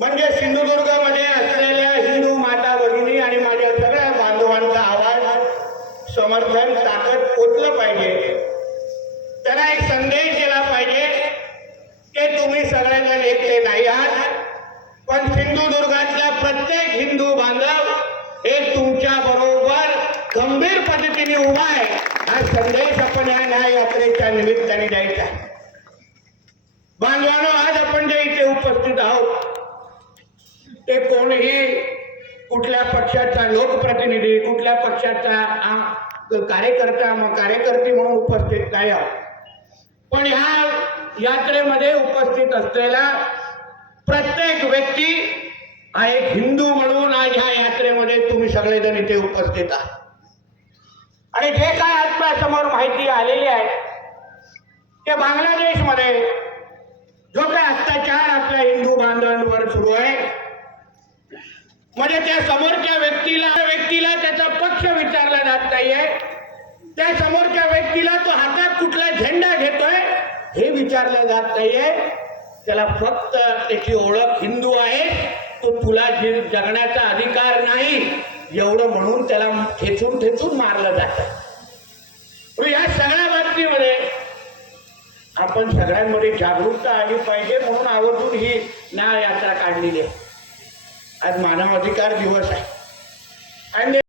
म्हणजे सिंधुदुर्गमध्ये असलेल्या हिंदू माता भगिनी आणि माझ्या सगळ्या बांधवांचा आवाज समर्थन ताकद पोचलं पाहिजे. त्यांना एक संदेश दिला पाहिजे की तुम्ही सगळ्यांना एकले नाही आहात पण सिंधुदुर्गातला प्रत्येक हिंदू बांधव हे तुमच्या बरोबर गंभीर पद्धतीने उभा आहे. हा संदेश आपण या न्याय यात्रेच्या निमित्ताने द्यायचा आहे. बांधवानो आज आपण जे इथे उपस्थित आहोत ते कोणीही कुठल्या पक्षाचा लोकप्रतिनिधी कुठल्या पक्षाचा कार्यकर्ता मग कार्यकर्ती म्हणून उपस्थित नाही पण ह्या यात्रेमध्ये उपस्थित असलेला प्रत्येक व्यक्ती हा एक हिंदू म्हणून आज ह्या यात्रेमध्ये तुम्ही सगळेजण इथे उपस्थित आहात. आणि जे काय आत्म्यासमोर माहिती आलेली आहे ते बांगलादेशमध्ये जो काय अत्याचार आपल्या हिंदू म्हणजे त्या समोरच्या व्यक्तीला व्यक्तीला त्याचा पक्ष विचारला जात नाहीये. त्या समोरच्या व्यक्तीला तो हातात कुठला झेंडा घेतोय हे विचारलं जात नाहीये. त्याला फक्त त्याची ओळख हिंदू आहे. तो तुला जगण्याचा अधिकार नाही. एवढं म्हणून त्याला ठेचून ठेचून मारलं जात. या सगळ्या बाबतीमध्ये आपण सगळ्यांमध्ये जागरूकता आली पाहिजे म्हणून आवर्जून ही न्याय यात्रा काढलेली आहे. आज मानव अधिकार दिवस आहे. आणि